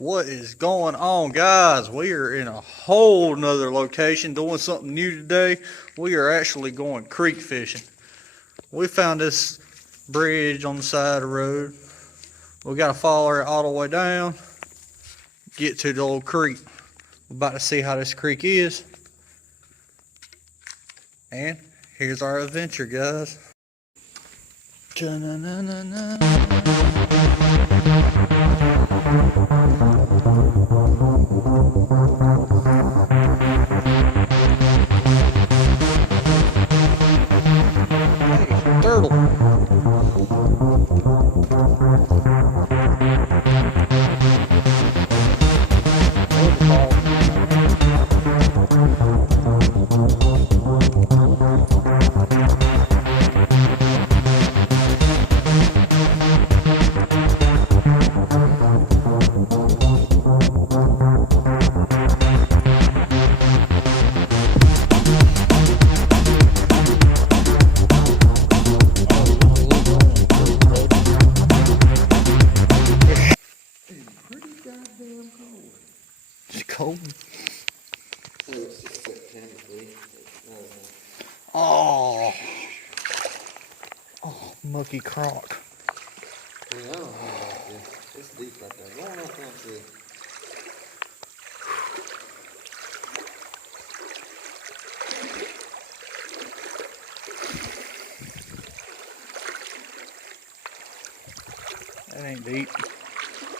What is going on, guys? We are in a whole nother location doing something new today. We are actually going creek fishing. We found this bridge on the side of the road. We got to follow it all the way down, get to the old creek. We're about to see how this creek is. And here's our adventure, guys. Hey, turtle. It's cold. Oh, mucky crock. Yeah, I don't know about this. It's deep right there. Go on up there and see. That ain't deep.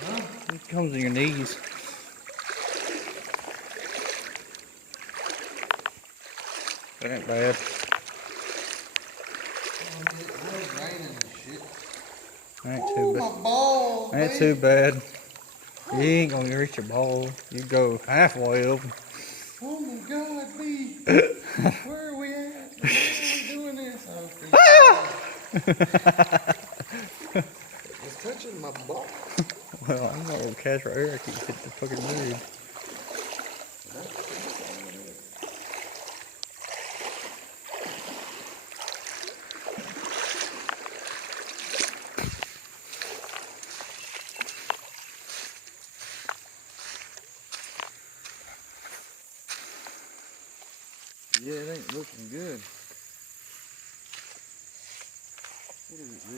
Huh? It comes in your knees. That ain't bad. It's raining and shit. Ain't too bad. My balls, Ain't too bad. You ain't gonna reach your ball. You go halfway up. Oh my God, B. Where are we at? Why are we doing this? It's touching my ball. Well, I'm not gonna catch right here. I keep hitting the fucking mood. Yeah, it ain't looking good. What is it, B?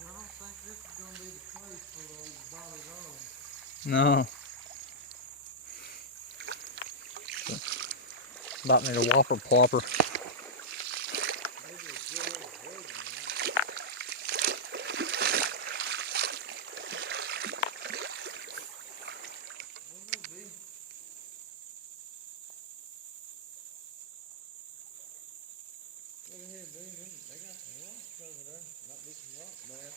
I don't think this is going to be the place for those Bobby Rose. No. About me to whopper plopper. Look at here, dude. They got some rocks over there. Might be some rock bass.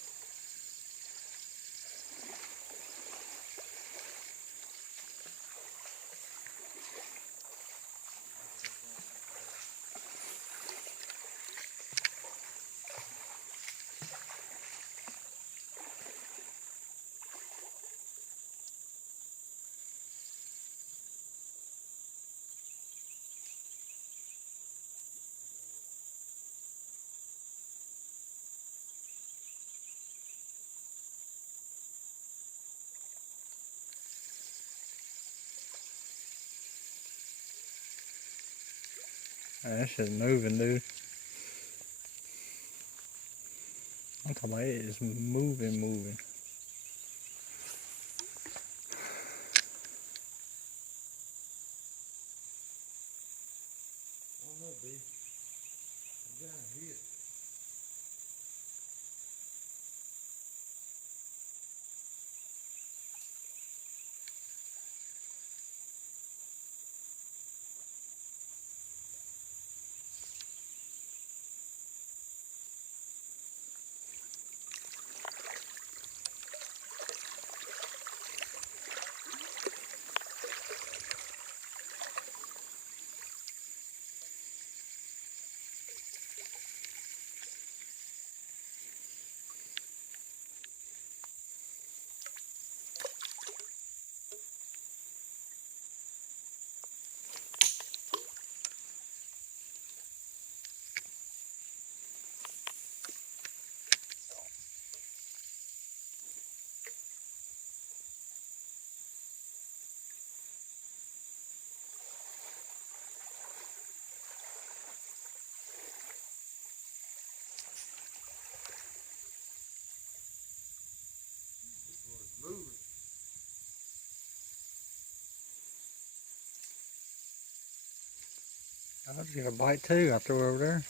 That shit's moving, dude. I'm talking about it is moving. I don't know, B. You got hit. Moving. I just got a bite too. I threw it over there.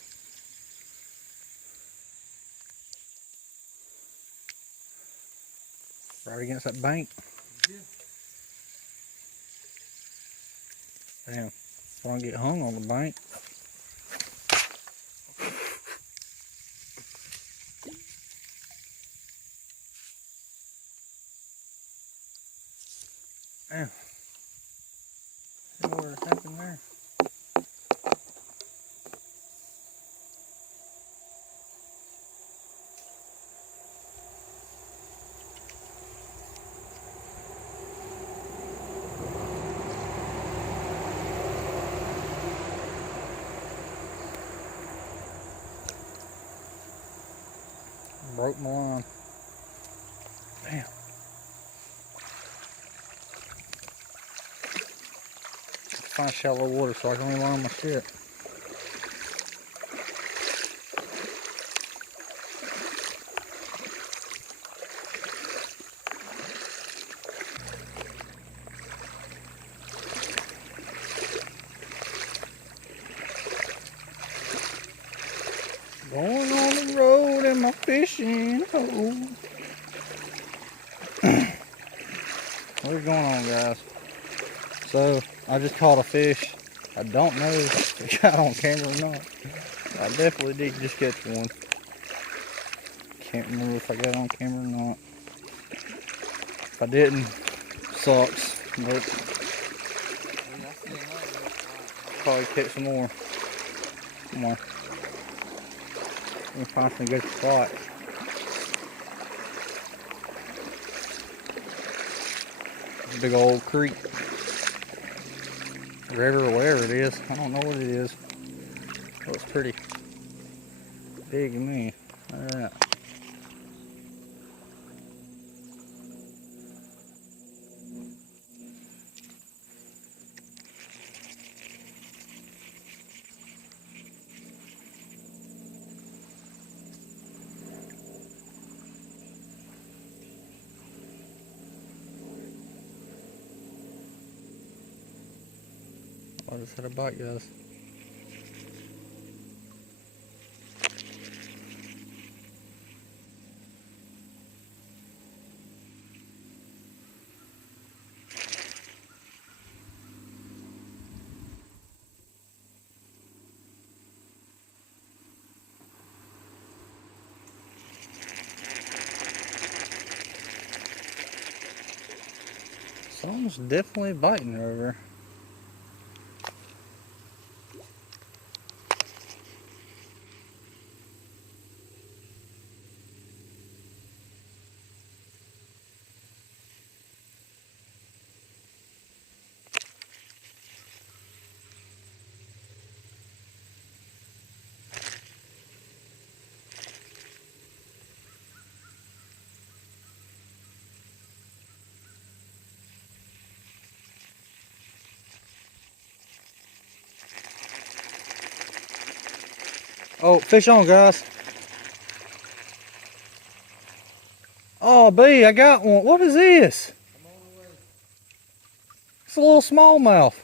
Right against that bank. Yeah. Damn. Want to get hung on the bank. Damn. What happened there? Broke my line. Damn. Find shallow water so I can reline my shit. Going on the road in my fishing hole. What's going on, guys? So, I just caught a fish. I don't know if it got on camera or not. I definitely did just catch one. Can't remember if I got it on camera or not. If I didn't, sucks. But probably catch some more. Come on. We'll find some good spots. Big old creek. River or wherever it is. I don't know what it is. Looks pretty big to me. Look at that. I just had a bite, guys. Someone's definitely biting over. Oh, fish on, guys. Oh, B, I got one. What is this? I'm on the way. It's a little smallmouth.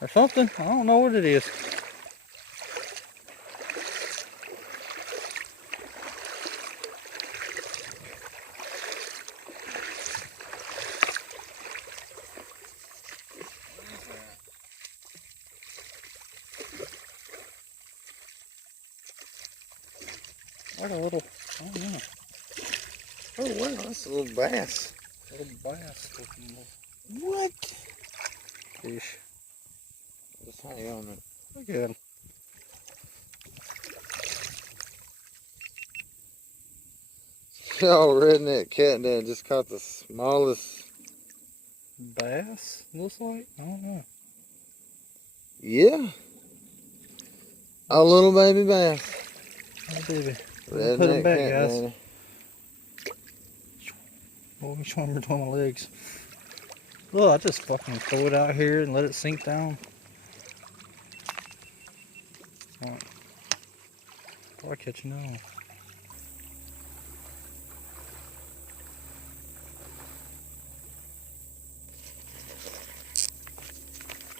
Or something. I don't know what it is. Like a little, I don't know. Oh wow, that's a little bass. Little bass looking What? fish. Just hang on it. Look at him. Y'all redneck cat dad just caught the smallest. Bass, looks like? I don't know. Yeah. A little baby bass. Oh, baby. Redneck Put him back, cat guys. daddy. Oh, which one between my legs? Look, I just fucking throw it out here and let it sink down. Alright. Probably catching on.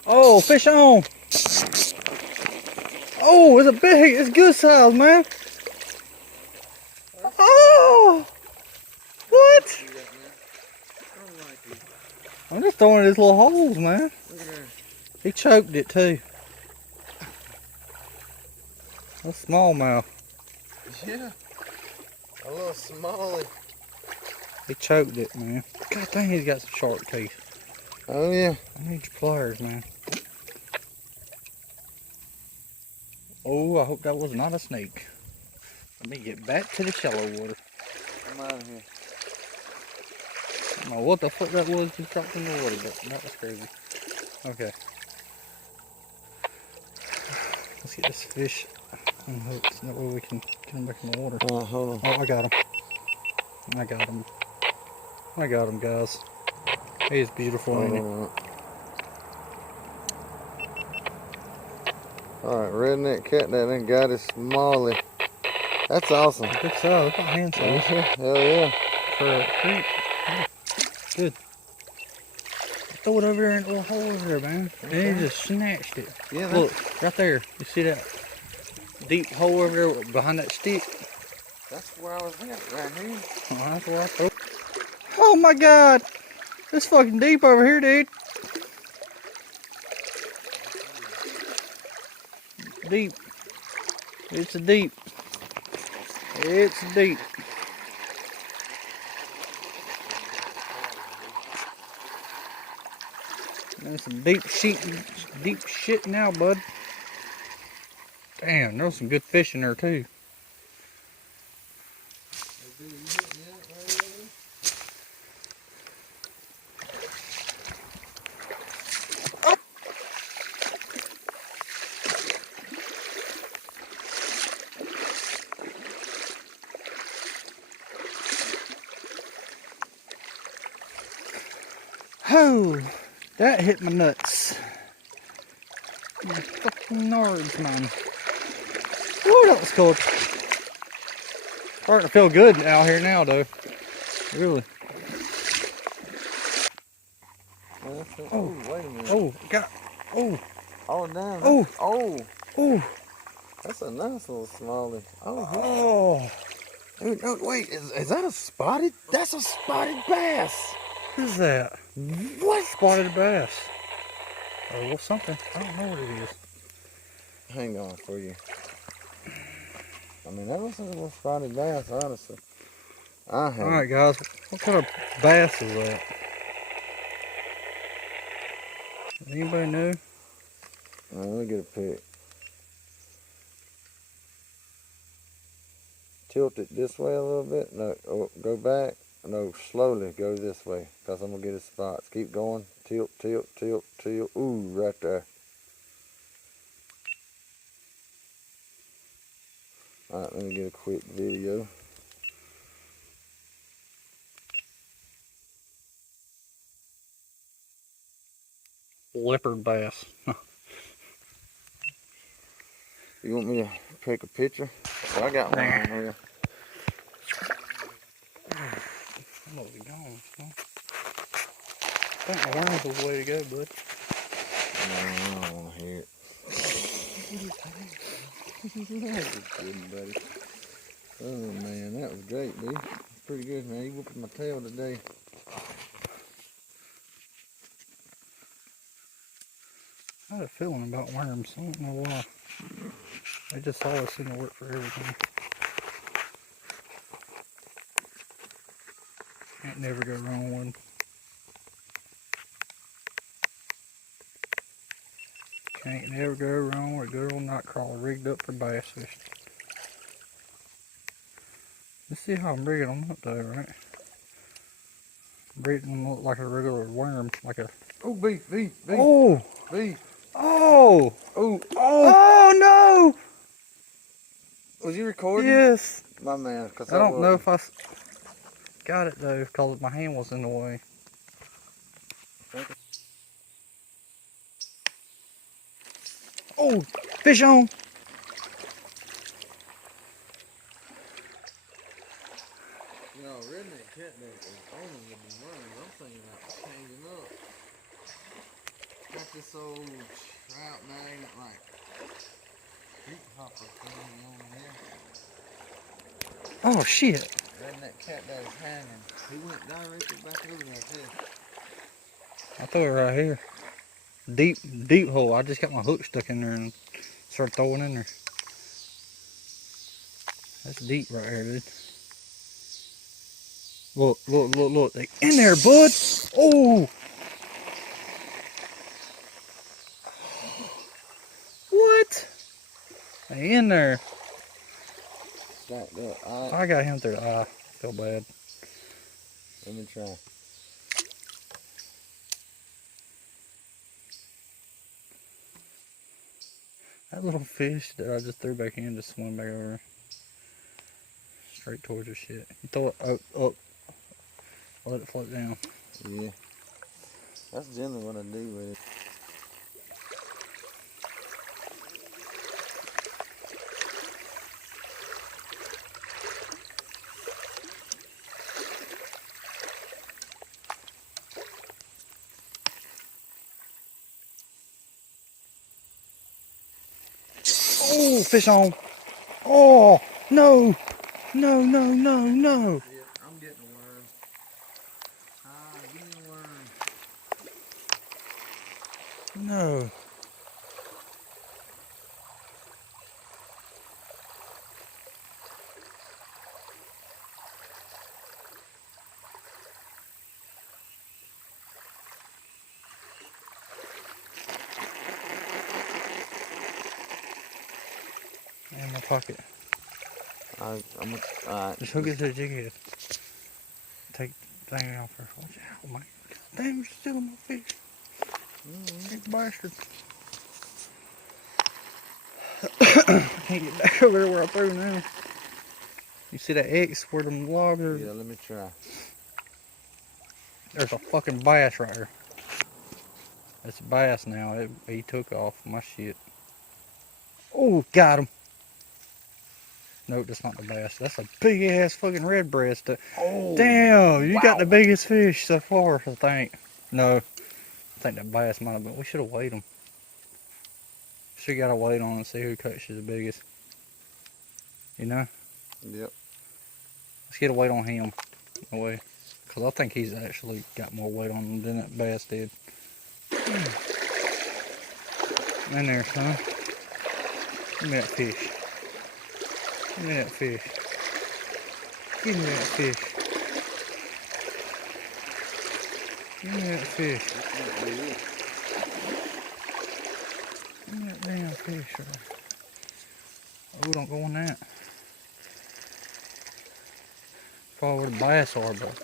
Oh, fish on! Oh, it's a big, it's good size, man. Oh! What? I'm just throwing these little holes, man. Look at there. He choked it too. A smallmouth. Yeah. A little smallie. He choked it, man. God dang, he's got some sharp teeth. Oh yeah. I need your pliers, man. Oh, I hope that was not a snake. Let me get back to the shallow water. I'm out of here. I don't know what the fuck that was just dropped in the water, but that was crazy. Okay. Let's get this fish unhooked so that way we can get him back in the water. Hold on. Oh, I got him. I got him. I got him, guys. He is beautiful, ain't he? Alright, redneck cat dad done got his smallie. That's awesome. Good size. Look how handsome he is. Hell yeah. For a creek. Yeah. Good. Throw it over there in the little hole over there, man. Okay. And he just snatched it. Yeah, Look, right there. You see that deep hole over there behind that stick? that's where I was at, right here. Oh, that's where I threw. Oh my god! It's fucking deep over here, dude. Deep. It's a deep. It's deep. That's some deep shit now, bud. Damn, there's some good fish in there too. Oh, that hit my nuts. My fucking nards, man. Woo, that was cold. Starting to feel good out here now, though. Really. Oh, wait a minute. Oh, got. Oh, Oh, damn. Oh. Oh. oh, That's a nice little smallie. Oh, oh. dude, no, wait. Is that a spotted? That's a spotted bass. What is that? What? Spotted bass. Oh, well, something. I don't know what it is. Hang on for you. I mean, that was a little spotted bass, honestly. I have. Alright, guys. What kind of bass is that? Anybody know? Let me get a pic. Tilt it this way a little bit. No, oh, go back. No, slowly go this way, because I'm going to get his spots. Keep going. Tilt, tilt, tilt, tilt. Ooh, right there. Alright, let me get a quick video. Leopard bass. You want me to take a picture? Well, I got one on here. I'm gonna be gone. Huh? I think the worms was the way to go, bud. No, I don't want to hear it. That was good, buddy. Oh man, that was great, dude. Pretty good, man. You whooped my tail today. I had a feeling about worms. I don't know why. They just always seem to work for everything. Can't never go wrong with them. Can't never go wrong with a good old night crawler rigged up for bass fishing. Let's see how I'm rigging them up though, right? Rigging them look like a regular worm, like a... Oh, beef. Oh! Beef. Oh! Oh! Oh no! Was you recording? Yes! My man, cause I don't know if I got it though, because my hand was in the way. Oh! Fish on! You know, redneck catnip is owning with the worms. I'm thinking about changing up. Got this old trout magnet like creek hopper thing on here. Oh shit! Redneck cat that was hanging. He went directly back over there too. I threw it right here. Deep hole. I just got my hook stuck in there and started throwing in there. That's deep right here, dude. Look. They in there, bud. Oh! What? They in there. Stacked up. Alright, I got him through the eye. Feel bad. let me try. That little fish that I just threw back in just swam back over. Straight towards your shit. You throw it up. Let it float down. Yeah. That's generally what I do with it. Oh, fish on. Oh, no. No. Yeah, I'm getting a worm. Give me a worm. No. In my pocket. Alright. Just hook it to the jig head. Take the thing off first. Watch out, man. Damn, you're stealing my fish. You bastard. I can't get back over there where I threw now. You see that X where them logs are? Yeah, let me try. There's a fucking bass right here. It's a bass now. He took off my shit. Oh, got him. Nope, that's not the bass. That's a big ass fucking red breast. Oh, Damn, you got wow. the biggest fish so far, I think. No, I think that bass might have been. We should have weighed them. Should got to wait on and see who catches the biggest. You know? Yep. Let's get a weight on him. Away. Because I think he's actually got more weight on him than that bass did. In there, son. Give me that fish. Give me that fish. Give me that fish. Give me that fish. Give me that damn fish. Oh, don't go on that. Probably where the bass are, but.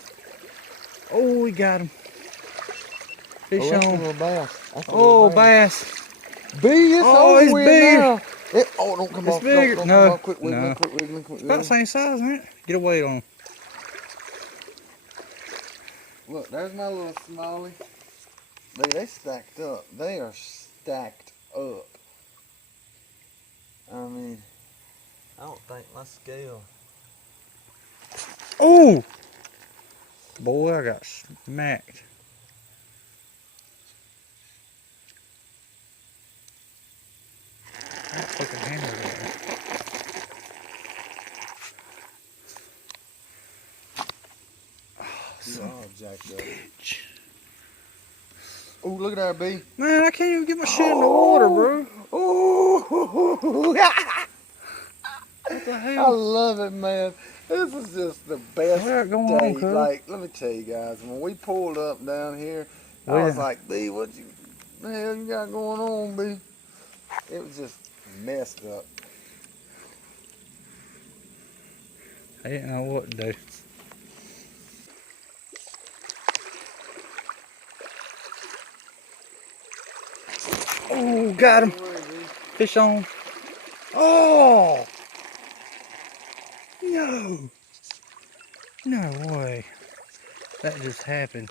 Oh, we got him. Fish that's a on. little bass. That's a Oh, little bass. bass. Big, it's Oh, over it's with big. now. Don't come It's off. bigger. Don't No, come off. Quit wiggling, no. quit wiggling, quit It's about the wiggling. same size, ain't it? Get a weight on. Look, there's my little smallie. Look, they stacked up. They are stacked up. I mean, I don't think my scale. Oh! Boy, I got smacked. That fucking hammer there. You all jacked up. Bitch. Oh, look at that, B. Man, I can't even get my shit in the water, bro. Oh, What the I hell? love it, man. This is just the best What going on, day. cuz? Like, let me tell you guys, when we pulled up down here, I Well, was like, B, what the hell you got going on, B? It was just messed up. I didn't know what to do. Oh, got him. Don't worry, B. Fish on. Oh! No! No way. That just happened.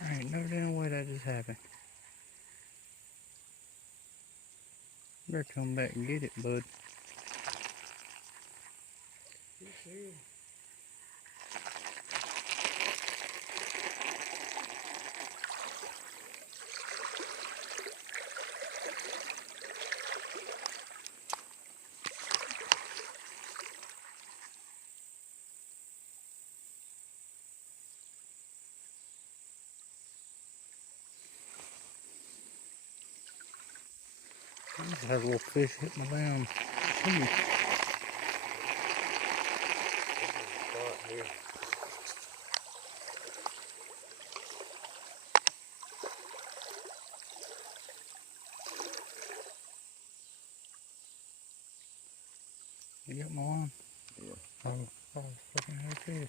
There ain't no damn way that just happened. Better come back and get it, bud. I just had a little fish hit my damn shoe. You got my line? Yeah. Oh, fucking hell, fish.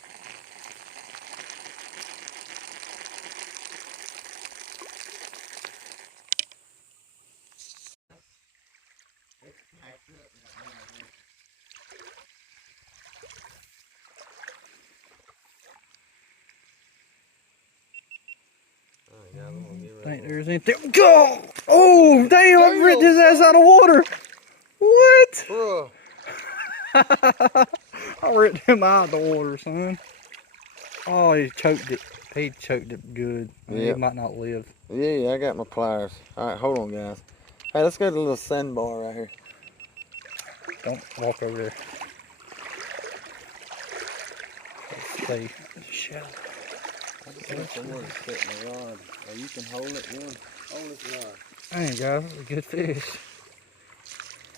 Think there's anything. Go! Oh, damn, I ripped his ass out of water. What? Bruh. I ripped him out of the water, son. Oh, he choked it. He choked it good. He Yep. might not live. Yeah, I got my pliers. All right, hold on, guys. Hey, let's go to the little sandbar right here. Don't walk over there. Let's see. Shallow. I just want somewhere to set my rod. Or you can hold it, one. Hold this rod. Dang, guys, that's a good fish.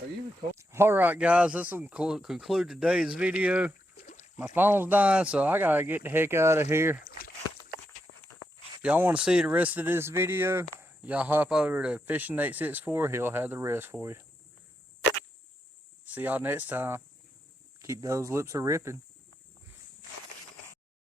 Are you recording? Alright, guys, this will conclude today's video. My phone's dying, so I gotta get the heck out of here. If y'all want to see the rest of this video, y'all hop over to Fishing 864. He'll have the rest for you. See y'all next time. Keep those lips a ripping.